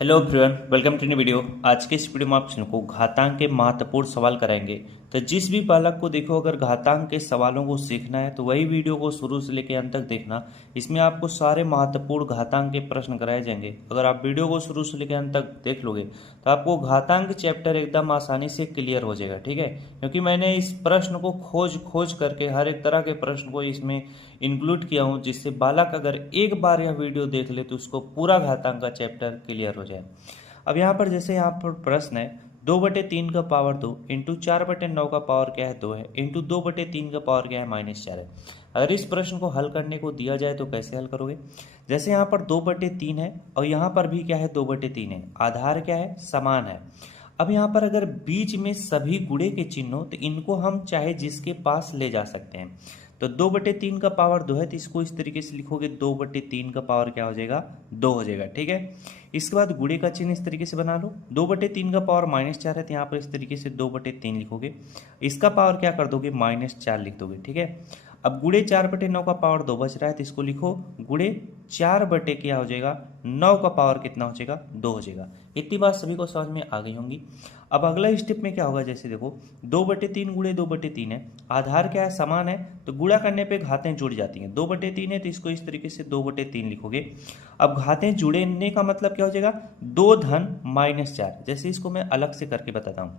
Hello everyone, welcome to new video. आज के इस वीडियो में आप को घातांक के महत्वपूर्ण सवाल कराएंगे। तो जिस भी बालक को देखो अगर घातांक के सवालों को सीखना है तो वही वीडियो को शुरू से लेकर अंत तक देखना। इसमें आपको सारे महत्वपूर्ण घातांक के प्रश्न कराए जाएंगे। अगर आप वीडियो को शुरू से लेकर अंत तक देख लोगे तो आपको घातांक चैप्टर एकदम आसानी से क्लियर हो जाएगा, ठीक है। क्योंकि मैंने इस प्रश्न को खोज खोज करके हर एक तरह के प्रश्न को इसमें इंक्लूड किया हूँ, जिससे बालक अगर एक बार यह वीडियो देख ले तो उसको पूरा घातांक का चैप्टर क्लियर हो जाए। अब यहाँ पर जैसे यहाँ पर प्रश्न है 2/3 का पावर 2 इंटू 4/9 का पावर क्या है 2 है इंटू 2/3 का पावर क्या है -4 है। अगर इस प्रश्न को हल करने को दिया जाए तो कैसे हल करोगे। जैसे यहाँ पर 2/3 है और यहाँ पर भी क्या है 2/3 है, आधार क्या है समान है। अब यहाँ पर अगर बीच में सभी गुणे के चिन्ह हो तो इनको हम चाहे जिसके पास ले जा सकते हैं। तो 2/3 का पावर 2 है तो इसको इस तरीके से लिखोगे 2/3 का पावर क्या हो जाएगा 2 हो जाएगा, ठीक है। इसके बाद गुणे का चिन्ह इस तरीके से बना लो। 2/3 का पावर -4 है तो यहाँ पर इस तरीके से 2/3 लिखोगे। इसका पावर क्या कर दोगे -4 लिख दोगे, ठीक है। अब गुणे 4/9 का पावर 2 बच रहा है तो इसको लिखो गुणे 4 बटे क्या हो जाएगा 9 का पावर कितना हो जाएगा 2 हो जाएगा। इतनी बात सभी को समझ में आ गई होंगी। अब अगला स्टेप में क्या होगा, जैसे देखो 2/3 गुणे 2/3 है, आधार क्या है समान है तो गुणा करने पे घातें जुड़ जाती हैं। 2/3 है तो इसको इस तरीके से 2/3 लिखोगे। अब घातें जुड़ने का मतलब क्या हो जाएगा 2 धन -4। जैसे इसको मैं अलग से करके बताता हूँ।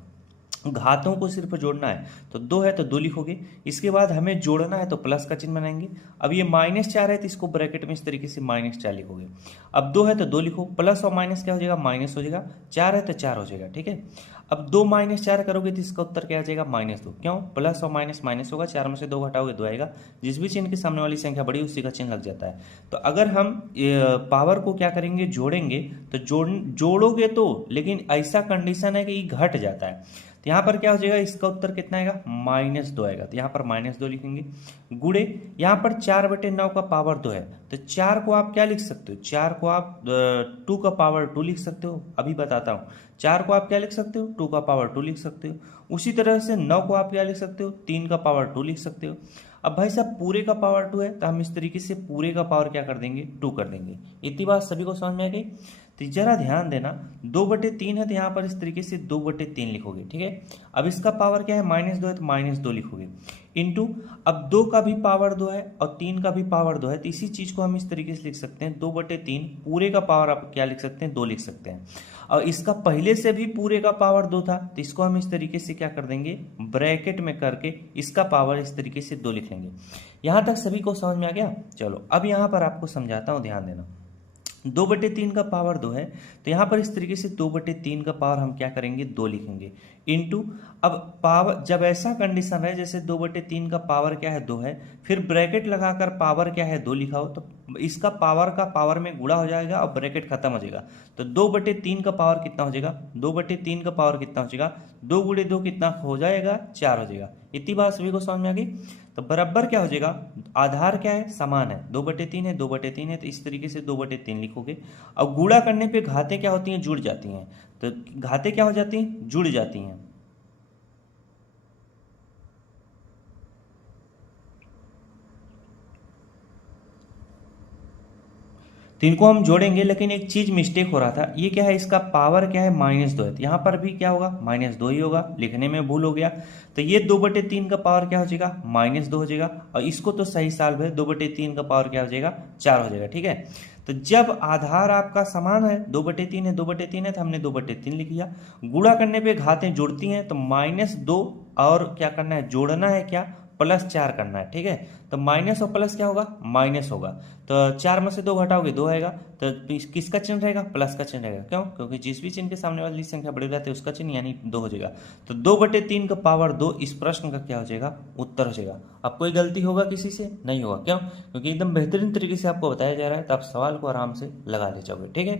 घातों को सिर्फ जोड़ना है तो 2 है तो 2 लिखोगे। इसके बाद हमें जोड़ना है तो प्लस का चिन्ह बनाएंगे। अब ये -4 है तो इसको ब्रैकेट में इस तरीके से -4 लिखोगे। अब 2 है तो 2 लिखो, प्लस और माइनस क्या हो जाएगा माइनस हो जाएगा, 4 है तो 4 हो जाएगा, ठीक है। अब 2 -4 करोगे तो इसका उत्तर क्या आ जाएगा -2। क्यों, प्लस और माइनस माइनस होगा, 4 में से 2 घटाओगे 2 आएगा। जिस भी चिन्ह के सामने वाली संख्या बड़ी उसी का चिन्ह लग जाता है। तो अगर हम पावर को क्या करेंगे जोड़ेंगे तो जोड़ोगे तो, लेकिन ऐसा कंडीशन है कि ये घट जाता है। तो यहाँ पर क्या हो जाएगा इसका उत्तर कितना आएगा -2 आएगा। तो यहाँ पर -2 लिखेंगे। गुणे यहाँ पर 4/9 का पावर 2 है तो 4 को आप क्या लिख सकते हो, 4 को आप 2 का पावर 2 लिख सकते हो। अभी बताता हूँ 4 को आप क्या लिख सकते हो 2 का पावर 2 लिख सकते हो। उसी तरह से 9 को आप क्या लिख सकते हो 3 का पावर 2 लिख सकते हो। अब भाई साहब पूरे का पावर 2 है तो हम इस तरीके से पूरे का पावर क्या कर देंगे 2 कर देंगे। इतनी बात सभी को समझ में आ गई। तो जरा ध्यान देना 2/3 है तो यहाँ पर इस तरीके से 2/3 लिखोगे, ठीक है। अब इसका पावर क्या है -2 है तो -2 लिखोगे इंटू, अब 2 का भी पावर 2 है और 3 का भी पावर 2 है तो इसी चीज को हम इस तरीके से लिख सकते हैं 2/3 पूरे का पावर आप क्या लिख सकते हैं 2 लिख सकते हैं। और इसका पहले से भी पूरे का पावर 2 था तो इसको हम इस तरीके से क्या कर देंगे ब्रैकेट में करके इसका पावर इस तरीके से 2 लिख लेंगे। यहां तक सभी को समझ में आ गया। चलो अब यहां पर आपको समझाता हूं, ध्यान देना। 2/3 का पावर 2 है तो यहाँ पर इस तरीके से 2/3 का पावर हम क्या करेंगे 2 लिखेंगे इंटू, अब पावर जब ऐसा कंडीशन है जैसे 2/3 का पावर क्या है 2 है, फिर ब्रैकेट लगाकर पावर क्या है 2 लिखा हो तो इसका पावर का पावर में गुणा हो जाएगा और ब्रैकेट खत्म हो जाएगा। तो 2/3 का पावर कितना हो जाएगा 2/3 का पावर कितना हो जाएगा 2 गुणे 2 कितना हो जाएगा 4 हो जाएगा। इतनी बात सभी को समझ में आ गई। तो बराबर क्या हो जाएगा, आधार क्या है समान है 2/3 है 2/3 है तो इस तरीके से 2/3 लिखोगे। अब गुणा करने पे घातें क्या होती हैं जुड़ जाती हैं। तो घातें क्या हो जाती हैं जुड़ जाती हैं। तो इनको हम जोड़ेंगे लेकिन एक चीज मिस्टेक हो रहा था, ये क्या है इसका पावर क्या है -2 है तो यहाँ पर भी क्या होगा -2 ही होगा, लिखने में भूल हो गया। तो ये 2/3 का पावर क्या हो जाएगा -2 हो जाएगा और इसको तो सही साल है 2/3 का पावर क्या हो जाएगा 4 हो जाएगा, ठीक है। तो जब आधार आपका समान है 2/3 है 2/3 है तो हमने 2/3 लिख लिया। गुणा करने पे घातें जुड़ती हैं तो -2 और क्या करना है जोड़ना है क्या +4 करना है, ठीक है। तो माइनस और प्लस क्या होगा माइनस होगा। तो 4 में से 2 घटाओगे 2 आएगा तो किसका चिन्ह रहेगा प्लस का चिन्ह रहेगा। क्यों, क्योंकि जिस भी चिन्ह के सामने वाली संख्या बड़ी रहती है उसका चिन्ह यानी 2 हो जाएगा। तो 2/3 का पावर 2 इस प्रश्न का क्या हो जाएगा उत्तर हो जाएगा। अब कोई गलती होगा किसी से नहीं होगा, क्यों, क्योंकि एकदम बेहतरीन तरीके से आपको बताया जा रहा है तो आप सवाल को आराम से लगा ले जाओगे, ठीक है।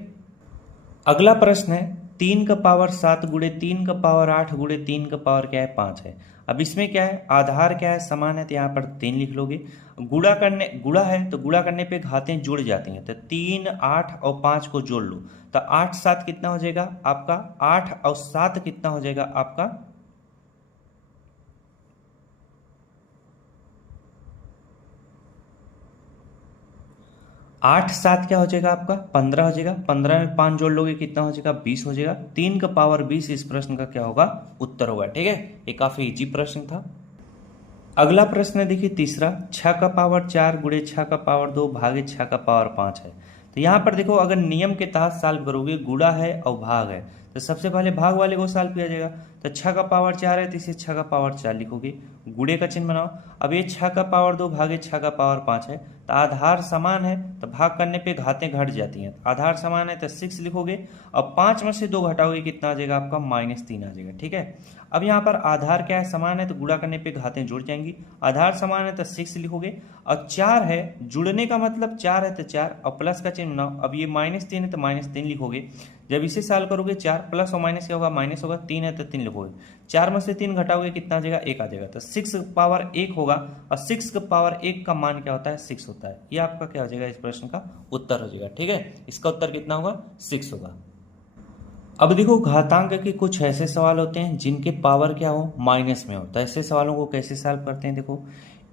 अगला प्रश्न है 3 का पावर 7 गुणे 3 का पावर 8 गुणे 3 का पावर क्या है 5 है। अब इसमें क्या है आधार क्या है समान है तो यहाँ पर 3 लिख लोगे। गुणा है तो गुणा करने पे घातें जुड़ जाती हैं तो 3 8 और 5 को जोड़ लो। तो 8 7 कितना हो जाएगा आपका 8 और 7 कितना हो जाएगा आपका 8 7 क्या हो जाएगा आपका 15 हो जाएगा। 15 में 5 जोड़ लोगे कितना हो जाएगा 20 हो जाएगा। 3 का पावर 20 इस प्रश्न का क्या होगा उत्तर होगा। ठीक है, ये काफी इजी प्रश्न था। अगला प्रश्न है देखिए तीसरा, 6 का पावर 4 गुणे 6 का पावर 2 भागे 6 का पावर 5 है। तो यहाँ पर देखो अगर नियम के तहत सॉल्व करोगे, गुणा है और भाग है, तो सबसे पहले भाग वाले को सॉल्व किया जाएगा। तो 6 का पावर 4 है तो इसे 6 का पावर 4 लिखोगे, गुणे का चिन्ह बनाओ। अब ये 6 का पावर 2 भागे 6 का पावर 5 है, तो आधार समान है तो भाग करने पे घातें घट जाती हैं। आधार समान है तो 6 लिखोगे, अब 5 में से 2 घटाओगे कितना आ जाएगा आपका -3 आ जाएगा। ठीक है, अब यहाँ पर आधार क्या है समान है तो गुणा करने पे घातें जुड़ जाएंगी। आधार समान है तो 6 लिखोगे, और 4 है, जुड़ने का मतलब 4 है तो 4 और प्लस का चिन्ह बनाओ। अब ये -3 है तो -3 लिखोगे। जब इसे सॉल्व करोगे 4 प्लस और माइनस क्या होगा माइनस होगा, 3 है तो 3 लिखोगे। 4 में से 3 घटाओगे कितना आ जाएगा 1 आ जाएगा। तो 6 पावर 1 होगा, और 6 का पावर 1 का मान क्या होता है 6 होता है। ये आपका क्या हो जाएगा इस प्रश्न का उत्तर हो जाएगा। ठीक है, इसका उत्तर कितना होगा 6 होगा। अब देखो घातांक के कुछ ऐसे सवाल होते हैं जिनके पावर क्या हो माइनस में हो, तो ऐसे सवालों को कैसे सॉल्व करते हैं। देखो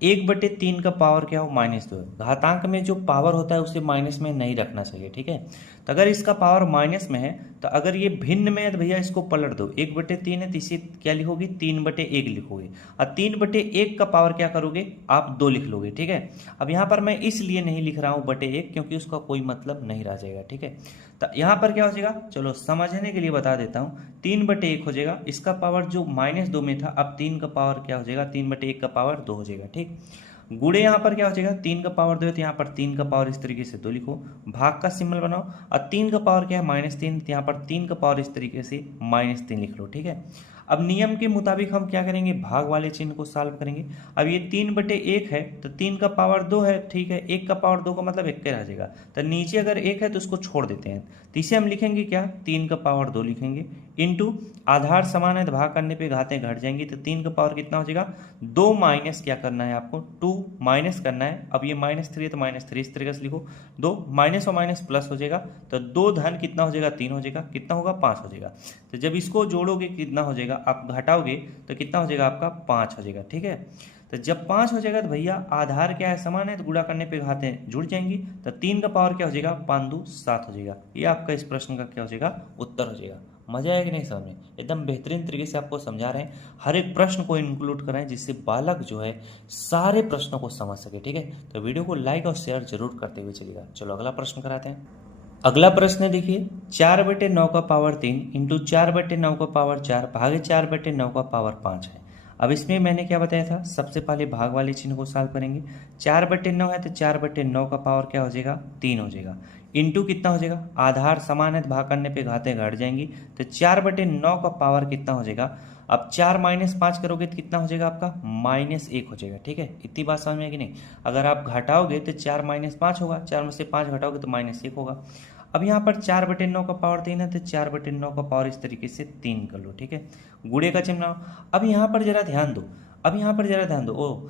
1/3 का पावर क्या हो -2 है। घातांक में जो पावर होता है उसे माइनस में नहीं रखना चाहिए। ठीक है, तो अगर इसका पावर माइनस में है तो अगर ये भिन्न में है तो भैया इसको पलट दो। 1/3 है तो इसे क्या लिखोगे 3/1 लिखोगे, और 3/1 का पावर क्या करोगे आप 2 लिख लोगे। ठीक है, अब यहाँ पर मैं इसलिए नहीं लिख रहा हूँ /1 क्योंकि उसका कोई मतलब नहीं रह जाएगा। ठीक है, तो यहाँ पर क्या हो जाएगा चलो समझने के लिए बता देता हूँ। 3/1 हो जाएगा, इसका पावर जो -2 में था, अब 3 का पावर क्या हो जाएगा 3/1 का पावर 2 हो जाएगा। ठीक, गुणे यहाँ पर क्या हो जाएगा 3 का पावर 2 है तो यहाँ पर 3 का पावर इस तरीके से 2 लिखो, भाग का सिंबल बनाओ, और 3 का पावर क्या है -3 तो यहाँ पर 3 का पावर इस तरीके से -3 लिख लो। ठीक है, अब नियम के मुताबिक हम क्या करेंगे भाग वाले चिन्ह को सॉल्व करेंगे। अब ये 3/1 है तो 3 का पावर 2 है, ठीक है, 1 का पावर 2 का मतलब 1 के रह जाएगा, तो नीचे अगर 1 है तो उसको छोड़ देते हैं, तो इसे हम लिखेंगे क्या 3 का पावर 2 लिखेंगे, इंटू आधार समान है तो भाग करने पे घातें घट जाएंगी, तो 3 का पावर कितना हो जाएगा 2 माइनस क्या करना है आपको 2 माइनस करना है। अब ये -3 है तो -3 इस तरीके से लिखो, 2 माइनस और माइनस प्लस हो जाएगा, तो 2 धन कितना हो जाएगा 3 हो जाएगा, कितना होगा 5 हो जाएगा। तो जब इसको जोड़ोगे कितना हो जाएगा, आप घटाओगे तो कितना हो जाएगा आपका 5 हो जाएगा। ठीक है, तो जब 5 हो जाएगा तो भैया आधार क्या है समान है तो गुणा करने पे घातें जुड़ जाएंगी, तो 3 का पावर क्या हो जाएगा 5 2 7 हो जाएगा। ये आपका इस प्रश्न का क्या हो जाएगा उत्तर हो जाएगा। मजा आया कि नहीं समझ में, एकदम बेहतरीन तरीके से आपको समझा रहे हैं, हर एक प्रश्न को इंक्लूड कर रहे हैं जिससे बालक जो है सारे प्रश्नों को समझ सके। ठीक है, तो वीडियो को लाइक और शेयर जरूर करते हुए चलिएगा। चलो अगला प्रश्न कराते हैं। अगला प्रश्न है देखिए 4/9 का पावर 3 इंटू 4/9 का पावर 4 भागे 4/9 का पावर 5 है। अब इसमें मैंने क्या बताया था, सबसे पहले भाग वाले चिन्ह को सॉल्व करेंगे। 4/9 है तो 4/9 का पावर क्या हो जाएगा 3 हो जाएगा, इंटू कितना हो जाएगा आधार समान है तो भाग करने पे घातें घट जाएंगी, तो 4/9 का पावर कितना हो जाएगा। अब 4 माइनस 5 करोगे तो कितना हो जाएगा आपका -1 हो जाएगा। ठीक है, इतनी बात समझ में है कि नहीं। अगर आप घटाओगे तो 4 माइनस 5 होगा, 4 में से 5 घटाओगे तो -1 होगा। अब यहाँ पर 4/9 का पावर 3 है तो 4/9 का पावर इस तरीके से 3 कर लो। ठीक है, गुणे का चिन्ह बनाओ। अब यहाँ पर जरा ध्यान दो, अब यहाँ पर जरा ध्यान दो, ओ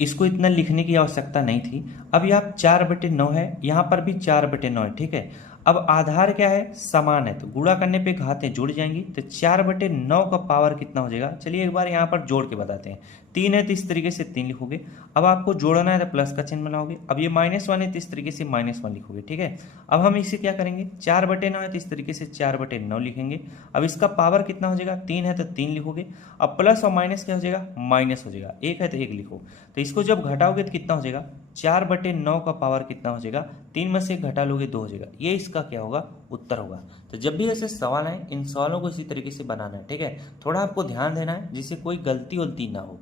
इसको इतना लिखने की आवश्यकता नहीं थी। अब ये आप 4/9 है, यहाँ पर भी 4/9 है। ठीक है, अब आधार क्या है समान है तो गुणा करने पे घातें जुड़ जाएंगी, तो 4/9 का पावर कितना हो जाएगा। चलिए एक बार यहाँ पर जोड़ के बताते हैं। 3 है तो इस तरीके से 3 लिखोगे, अब आपको जोड़ना है तो प्लस का चिन्ह बनाओगे। अब ये -1 है तो इस तरीके से -1 लिखोगे। ठीक है, अब हम इसे क्या करेंगे 4/9 है तो इस तरीके से 4/9 लिखेंगे। अब इसका पावर कितना हो जाएगा 3 है तो 3 लिखोगे, अब प्लस और माइनस क्या हो जाएगा माइनस हो जाएगा, 1 है तो 1 लिखो, तो इसको जब घटाओगे तो कितना हो जाएगा 4/9 का पावर कितना हो जाएगा 3 में से घटा लोगे 2 हो जाएगा। ये इसका क्या होगा उत्तर होगा। तो जब भी ऐसे सवाल आए इन सवालों को इसी तरीके से बनाना है। ठीक है, थोड़ा आपको ध्यान देना है जिससे कोई गलती वलती ना हो।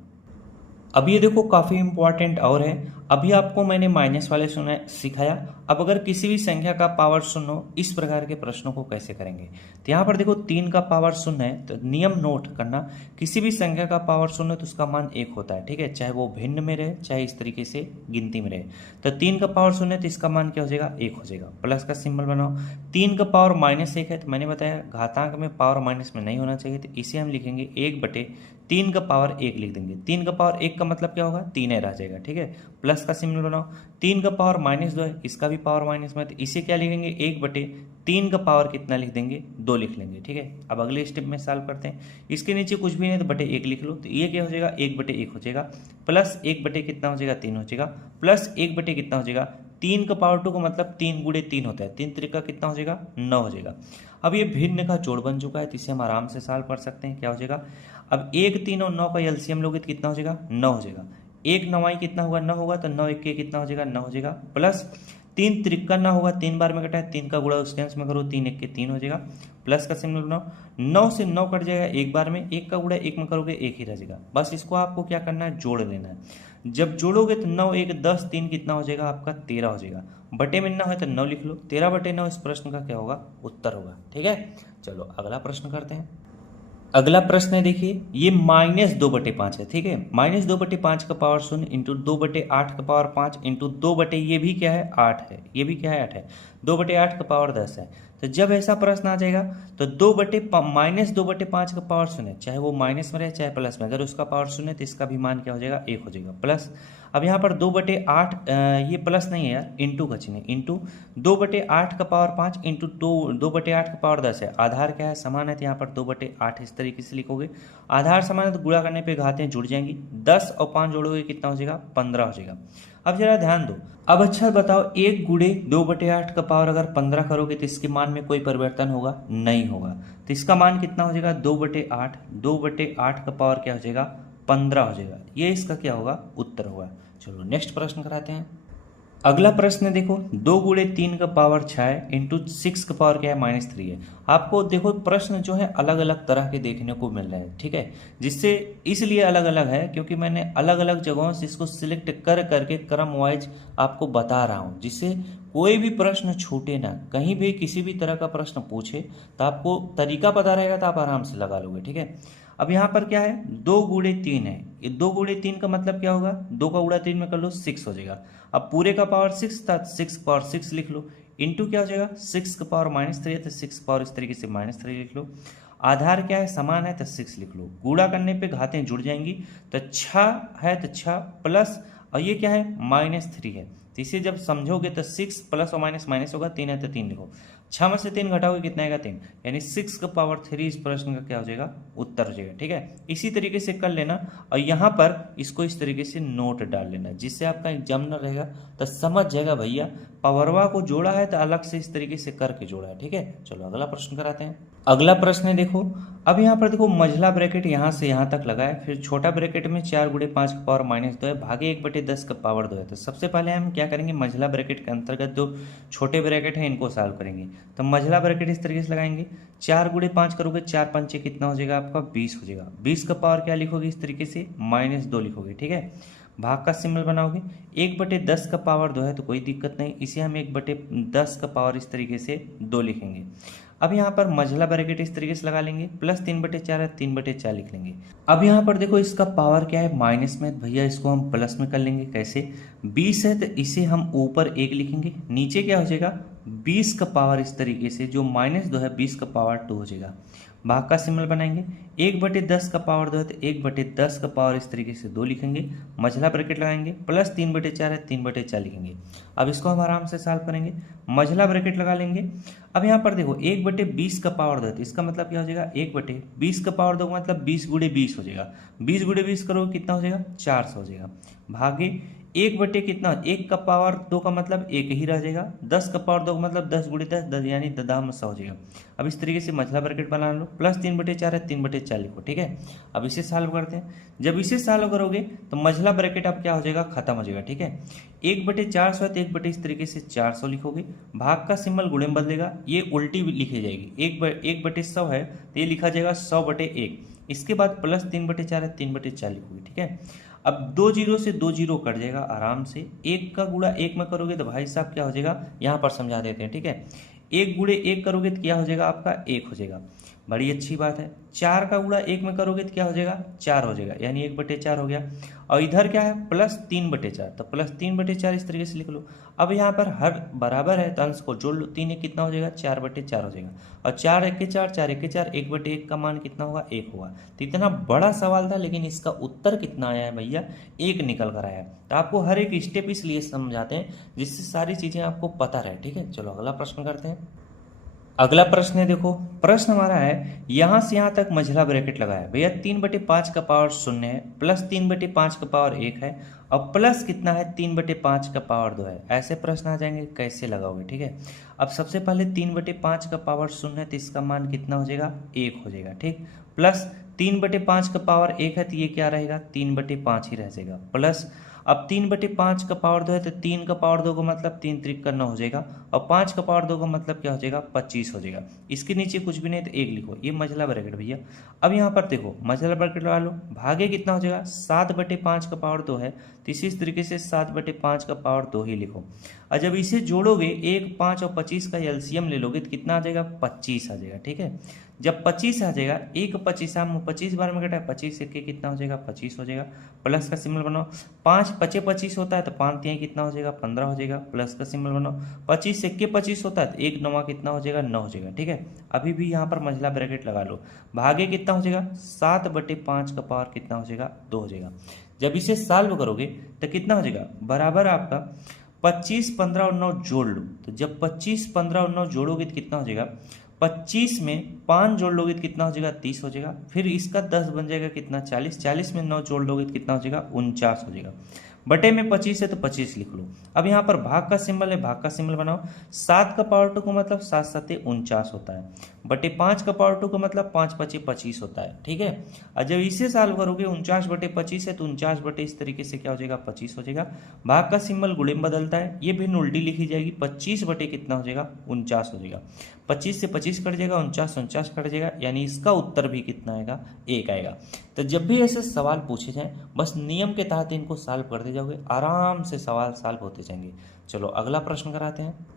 अब ये देखो काफ़ी इंपॉर्टेंट और है, अभी आपको मैंने माइनस वाले सिखाया। अब अगर किसी भी संख्या का पावर 0 हो इस प्रकार के प्रश्नों को कैसे करेंगे। तो यहाँ पर देखो 3 का पावर 0 है तो नियम नोट करना, किसी भी संख्या का पावर 0 है तो उसका मान 1 होता है। ठीक है, चाहे वो भिन्न में रहे चाहे इस तरीके से गिनती में रहे। तो 3 का पावर 0 है तो इसका मान क्या हो जाएगा 1 हो जाएगा, प्लस का सिंबल बनाओ। 3 का पावर -1 है तो मैंने बताया घातांक में पावर माइनस में नहीं होना चाहिए, तो इसे हम लिखेंगे 1/3 3 का पावर 1 लिख देंगे। 3 का पावर 1 का मतलब क्या होगा, 3 रह जाएगा, ठीक है। प्लस का सिंबल बनाओ। 3 का पावर -2 है, इसका भी पावर माइनस में, तो इसे क्या लिखेंगे, 1/3 का पावर कितना लिख देंगे, 2 लिख लेंगे, ठीक है। अब अगले स्टेप में सॉल्व करते हैं। इसके नीचे कुछ भी नहीं तो बटे 1 लिख लो, तो ये क्या हो जाएगा, 1/1 हो जाएगा, प्लस 1/, कितना हो जाएगा, 3 हो जाएगा, प्लस 1/, कितना हो जाएगा, 3 का पावर 2 का मतलब 3 गुणे 3 होता है, 3 त्रिका कितना हो जाएगा, 9 हो जाएगा। अब ये भिन्न का जोड़ बन चुका है, तो इसे हम आराम से सॉल्व कर सकते हैं। क्या हो जाएगा, अब 1, 3 और 9 का एलसीएम लोगे तो कितना हो जाएगा, 9 हो जाएगा। 1 9 कितना होगा, 9 होगा, तो 9 1 कितना हो जाएगा, 9 हो जाएगा, प्लस 3 त्रिका 9 होगा, 3 बार में कटा है, 3 का गुणा उसके अंश में करो, 3 1 3 हो जाएगा, प्लस का सिंबल बनाओ। 9 से 9 कट जाएगा एक बार में, 1 का गुणा 1 में करोगे 1 ही रह जाएगा। बस इसको आपको क्या करना है, जोड़ लेना है। जब जोड़ोगे तो 9 1 10 3 कितना हो जाएगा आपका, 13 हो जाएगा। बटे में 9 है तो 9 लिख लो, 13/9 इस प्रश्न का क्या होगा, उत्तर होगा, ठीक है। चलो अगला प्रश्न करते हैं। अगला प्रश्न है, देखिए ये -2/5 है, ठीक है। -2/5 का पावर 0 इंटू 2/8 का पावर 5 इंटू 2 बटे ये भी क्या है, 8 है, ये भी क्या है, 8 है, 2/8 का पावर 10 है। तो जब ऐसा प्रश्न आ जाएगा तो -2/5 का पावर 0 है, चाहे वो माइनस में रहे चाहे प्लस में, अगर उसका पावर 0 है तो इसका भी मान क्या हो जाएगा, 1 हो जाएगा, प्लस। अब यहाँ पर 2/8 ये प्लस नहीं है यार, इंटू का चिन्ह, इंटू 2/8 का पावर 5 इंटू 2/8 का पावर 10 है। आधार क्या है, समान है, तो यहाँ पर 2/8 इस तरीके से लिखोगे। आधार समान है तो गुणा करने पे घातें जुड़ जाएंगी, 10 और 5 जोड़ोगे कितना हो जाएगा, 15 हो जाएगा। अब जरा ध्यान दो, अब अच्छा बताओ, 1 गुणे 2/8 का पावर अगर 15 करोगे तो इसके मान में कोई परिवर्तन होगा, नहीं होगा, तो इसका मान कितना हो जाएगा, 2/8 का पावर क्या हो जाएगा, 15 हो जाएगा। ये इसका क्या होगा, उत्तर होगा। चलो नेक्स्ट प्रश्न कराते हैं। अगला प्रश्न है, देखो 2 गुणे 3 का पावर 6 है इंटू 6 का पावर क्या है, -3 है। आपको देखो प्रश्न जो है अलग अलग तरह के देखने को मिल रहे हैं, ठीक है। जिससे इसलिए अलग अलग है क्योंकि मैंने अलग अलग जगहों से इसको सिलेक्ट कर करके क्रम वाइज आपको बता रहा हूँ, जिससे कोई भी प्रश्न छूटे ना। कहीं भी किसी भी तरह का प्रश्न पूछे तो आपको तरीका पता रहेगा तो आप आराम से लगा लोगे, ठीक है। अब यहाँ पर क्या है, 2 गुणे 3 है, ये 2 गुणे 3 का मतलब क्या होगा, 2 का गुणा 3 में कर लो, 6 हो जाएगा। अब पूरे का पावर 6 था, 6 पावर 6 लिख लो, इंटू क्या हो जाएगा, 6 का पावर -3 है तो 6 पावर इस तरीके से -3 लिख लो। आधार क्या है, समान है तो 6 लिख लो। गुणा करने पे घातें जुड़ जाएंगी, तो 6 है तो 6 प्लस, और ये क्या है, -3 है, तो इसे जब समझोगे तो 6 प्लस और माइनस माइनस होगा, 3 है तो 3 लिखो। 6 में से 3 घटाओगे कितना आएगा, 3, यानी 6 का पावर 3 इस प्रश्न का क्या हो जाएगा, उत्तर हो जाएगा, ठीक है। इसी तरीके से कर लेना, और यहाँ पर इसको इस तरीके से नोट डाल लेना, जिससे आपका एग्जामिनर रहेगा तो समझ जाएगा भैया पावरवा को जोड़ा है तो अलग से इस तरीके से करके जोड़ा है, ठीक है। चलो अगला प्रश्न कराते हैं। अगला प्रश्न है, देखो अब यहाँ पर देखो मझला ब्रैकेट यहाँ से यहाँ तक लगा है, फिर छोटा ब्रैकेट में 4 गुणे 5 का पावर -2 है, भागे 1/10 का पावर 2 है। तो सबसे पहले हम क्या करेंगे, मझला ब्रैकेट के अंतर्गत जो छोटे ब्रैकेट हैं इनको सॉल्व करेंगे। तो मझला ब्रैकेट इस तरीके से लगाएंगे, 4 गुणे 5 करोगे, 4 पंचे कितना हो जाएगा आपका, 20 हो जाएगा। 20 का पावर क्या लिखोगे, इस तरीके से -2 लिखोगे, ठीक है। भाग का सिंबल बनाओगे, 1/10 का पावर 2 है तो कोई दिक्कत नहीं, इसे हम 1/10 का पावर इस तरीके से 2 लिखेंगे। अब यहाँ पर मझला ब्रैकेट इस तरीके से लगा लेंगे, प्लस 3/4 है, 3/4 लिख लेंगे। अब यहाँ पर देखो इसका पावर क्या है, माइनस में, भैया इसको हम प्लस में कर लेंगे। कैसे, 20 है तो इसे हम ऊपर 1 लिखेंगे, नीचे क्या हो जाएगा, 20 का पावर इस तरीके से, जो -2 है 20 का पावर 2 हो जाएगा। भाग का सिंबल बनाएंगे, 1/10 का पावर 2 है तो 1/10 का पावर इस तरीके से 2 लिखेंगे। मझला ब्रैकेट लगाएंगे, प्लस 3/4 है, 3/4 लिखेंगे। अब इसको हम आराम से सॉल्व करेंगे, मझला ब्रैकेट लगा लेंगे। अब यहाँ पर देखो 1/20 का पावर 2 है तो इसका मतलब क्या हो जाएगा, 1/20 का पावर 2 मतलब 20 गुणे 20 हो जाएगा। 20 गुणे 20 करोगे कितना हो जाएगा, 400 हो जाएगा। भागे 1 कितना, 1 का पावर 2 का मतलब 1 ही रह जाएगा। 10 का पावर 2 का मतलब 10 गुणे 10 10 यानी 10 हो जाएगा। अब इस तरीके से मझला ब्रैकेट बना लो, प्लस 3/4 है, 3/4 लिखो, ठीक है। अब इसे सॉल्व करते हैं, जब इसे सॉल्व करोगे तो मझला ब्रैकेट अब क्या हो जाएगा, खत्म हो जाएगा, ठीक है। 1/400 है तो 1 इस तरीके से 400 लिखोगे। भाग का सिंबल गुणे में बदलेगा, ये उल्टी लिखी जाएगी, 1/100 है तो ये लिखा जाएगा 100/1। इसके बाद प्लस 3/4 है, 3/4 लिखोगे, ठीक है। अब 2 जीरो से 2 जीरो कट जाएगा आराम से, 1 का गुणा 1 में करोगे तो भाई साहब क्या हो जाएगा, यहाँ पर समझा देते हैं, ठीक है। 1 गुणे 1 करोगे तो क्या हो जाएगा आपका, 1 हो जाएगा। बड़ी अच्छी बात है। 4 का गुणा 1 में करोगे तो क्या हो जाएगा, 4 हो जाएगा, यानी 1/4 हो गया। और इधर क्या है, +3/4, तो +3/4 इस तरीके से लिख लो। अब यहाँ पर हर बराबर है तो अंश को जोड़ लो, 3 कितना हो जाएगा, 4/4 हो जाएगा। और 4 1 4, 4 1 4, 1/1 का मान कितना होगा, 1 होगा। तो इतना बड़ा सवाल था लेकिन इसका उत्तर कितना आया है भैया, 1 निकल कर आया है। तो आपको हर एक स्टेप इसलिए समझाते हैं जिससे सारी चीज़ें आपको पता रहे। ठीक है, चलो अगला प्रश्न करते हैं। अगला प्रश्न है, देखो प्रश्न हमारा है, यहां से यहां तक मझला ब्रैकेट लगाया भैया, 3/5 का पावर 0 है, +3/5 का पावर 1 है, और प्लस कितना है, 3/5 का पावर 2 है। ऐसे प्रश्न आ जाएंगे, कैसे लगाओगे। ठीक है, अब सबसे पहले 3/5 का पावर 0 है तो इसका मान कितना हो जाएगा, 1 हो जाएगा। ठीक, प्लस 3/5 का पावर 1 है तो ये क्या रहेगा, 3/5 ही रह जाएगा। प्लस अब 3/5 का पावर 2 है तो 3 का पावर 2 का मतलब 3 त्रिक का 9 हो जाएगा, और 5 का पावर 2 का मतलब क्या हो जाएगा, 25 हो जाएगा। इसके नीचे कुछ भी नहीं तो 1 लिखो, ये मझला ब्रैकेट भैया। अब यहाँ पर देखो मझला ब्रैकेट लगा लो, भागे कितना हो जाएगा, 7/5 का पावर 2 है तो इसी तरीके से 7/5 का पावर 2 ही लिखो। और जब इसे जोड़ोगे 1, 5 और 25 का एलसीएम ले लोगे तो कितना आ जाएगा, 25 आ जाएगा। ठीक है, जब 25 आ जाएगा, 1 25 25 बार में घटा है, 25 से कितना हो जाएगा, 25 हो जाएगा। प्लस का सिंबल बनाओ, 5 5 25 होता है तो 5 3 कितना हो जाएगा, 15 हो जाएगा। प्लस का सिंबल बनाओ, 25 से 25 होता है तो 1 9 कितना हो जाएगा, 9 हो जाएगा। ठीक है, अभी भी यहाँ पर मझला ब्रैकेट लगा लो, भागे कितना हो जाएगा, 7/5 का पावर कितना हो जाएगा, 2 हो जाएगा। जब इसे सॉल्व करोगे तो कितना हो जाएगा, बराबर आपका 25 15 और 9 जोड़ लो, तो जब 25 15 और 9 जोड़ोगे तो कितना हो जाएगा, 25 में 5 जोड़ लोगे तो कितना हो जाएगा, 30 हो जाएगा। फिर इसका 10 बन जाएगा कितना, 40, 40 में 9 जोड़ लोगे तो कितना हो जाएगा, 49 हो जाएगा। बटे में 25 है तो 25 लिख लो। अब यहाँ पर भाग का सिंबल है, भाग का सिंबल बनाओ। 7 का पावर 2 का मतलब 7 7 49 होता है, बटे 5 का पावर 2 का मतलब 5 5 25 होता है। ठीक है, और जब इसे सॉल्व करोगे 49/25 है तो 49 बटे इस तरीके से क्या हो जाएगा, 25 हो जाएगा। भाग का सिंबल गुणे में बदलता है, ये भिन्न उल्टी लिखी जाएगी, 25 बटे कितना हो जाएगा, 49 हो जाएगा। 25 से 25 कट जाएगा, 49 कट जाएगा, यानी इसका उत्तर भी कितना आएगा, 1 आएगा। तो जब भी ऐसे सवाल पूछे जाएं बस नियम के तहत इनको सॉल्व करते जाओगे, आराम से सवाल सॉल्व होते जाएंगे। चलो अगला प्रश्न कराते हैं।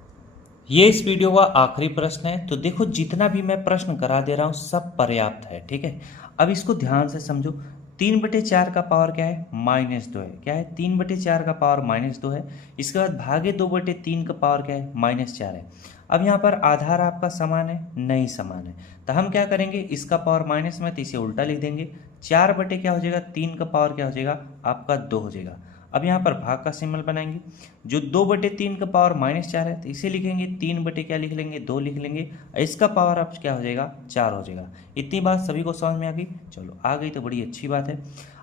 ये इस वीडियो का आखिरी प्रश्न है, तो देखो जितना भी मैं प्रश्न करा दे रहा हूँ सब पर्याप्त है। ठीक है, अब इसको ध्यान से समझो। 3/4 का पावर क्या है, -2 है। क्या है, 3/4 का पावर -2 है। इसके बाद भागे 2/3 का पावर क्या है, -4 है। अब यहाँ पर आधार आपका समान है, नहीं समान है, तो हम क्या करेंगे, इसका पावर माइनस में तो इसे उल्टा लिख देंगे। 4 बटे क्या हो जाएगा, 3 का पावर क्या हो जाएगा, आपका 2 हो जाएगा। अब यहाँ पर भाग का सिंबल बनाएंगे, जो 2/3 का पावर -4 है तो इसे लिखेंगे, 3 बटे क्या लिख लेंगे, 2 लिख लेंगे। इसका पावर अब क्या हो जाएगा, 4 हो जाएगा। इतनी बात सभी को समझ में आ गई। चलो आ गई तो बड़ी अच्छी बात है।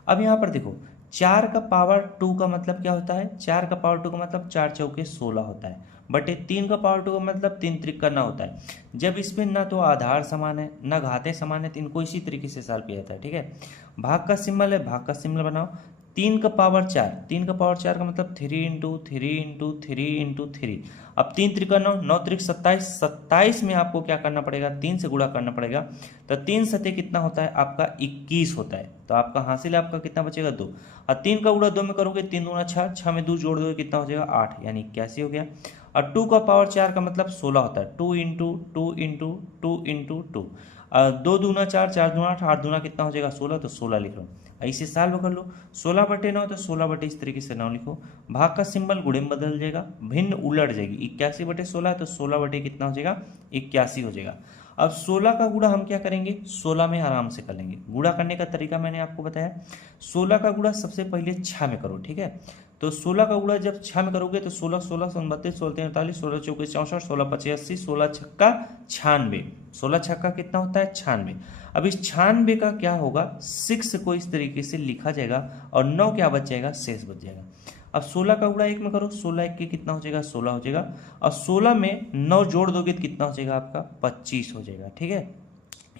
अब यहाँ पर देखो 4 का पावर 2 का मतलब क्या होता है, 4 का पावर 2 का मतलब 4 चौके 16 होता है, बटे 3 का पावर 2 का मतलब 3 त्रिक का 9 होता है। जब इसमें ना तो आधार समान है ना घातें समान है तो इनको इसी तरीके से सॉल्व किया जाता है। ठीक है, भाग का सिंबल है, भाग का सिंबल बनाओ। 3 का पावर 4, 3 का पावर 4 का मतलब 3 इंटू 3 इंटू 3 इंटू 3। अब 3 त्रिका 9, 9 त्रिक 27, 27 में आपको क्या करना पड़ेगा, 3 से गुणा करना पड़ेगा। तो 3 सते कितना होता है आपका, 21 होता है। तो आपका हासिल आपका कितना बचेगा, 2। और 3 का गुणा 2 में करोगे, 3 दूना 6, 6 में 2 जोड़ दोगे कितना हो जाएगा, 8, यानी 81 हो गया। और 2 का पावर 4 का मतलब 16 होता है, 2 इंटू 2 इंटू 2 इंटू 2। 2 दूना 4, 4 दूना 8, 8 दूना कितना हो जाएगा, 16, तो 16 लिख लो। ऐसे सॉल्व कर लो, 16/9 तो 16 बटे इस तरीके से 9 लिखो। भाग का सिंबल गुणे में बदल जाएगा, भिन्न उलट जाएगी। 81/16 है तो 16 बटे कितना हो जाएगा, 81 हो जाएगा। अब 16 का गुणा हम क्या करेंगे, 16 में आराम से कर लेंगे। गुणा करने का तरीका मैंने आपको बताया। 16 का गुणा सबसे पहले 6 में करो। ठीक है, तो 16 का गुणा जब 6 में करोगे तो 16 16 29 16 43 16 चौके 64 16 25 80 16 छक्का 96। 16 छक्का कितना होता है, 96। अब इस 96 का क्या होगा, 6 को इस तरीके से लिखा जाएगा और 9 क्या बच जाएगा, शेष बच जाएगा। अब 16 का गुणा 1 में करो, 16 1 के कितना हो जाएगा, 16 हो जाएगा। और 16 में 9 जोड़ दोगे तो कितना हो जाएगा आपका, 25 हो जाएगा। ठीक है,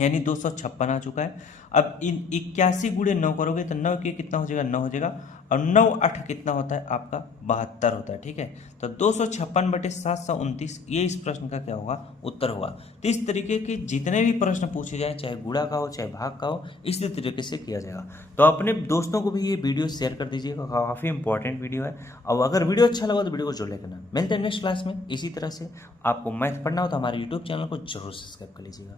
यानी 256 आ चुका है। अब इन 81 गुणे 9 करोगे तो 9 के कितना हो जाएगा, 9 हो जाएगा। और 9 8 कितना होता है आपका, 72 होता है। ठीक है, तो 256 बटे 729 ये इस प्रश्न का क्या होगा, उत्तर होगा। तो इस तरीके के जितने भी प्रश्न पूछे जाए, चाहे गुणा का हो चाहे भाग का हो, इसी तरीके से किया जाएगा। तो अपने दोस्तों को भी ये वीडियो शेयर कर दीजिएगा, काफ़ी इंपॉर्टेंट वीडियो है। और अगर वीडियो अच्छा लगा तो वीडियो को जरूर लाइक करना। मिलते हैं नेक्स्ट क्लास में। इसी तरह से आपको मैथ पढ़ना हो तो हमारे यूट्यूब चैनल को जरूर सब्सक्राइब कर लीजिएगा।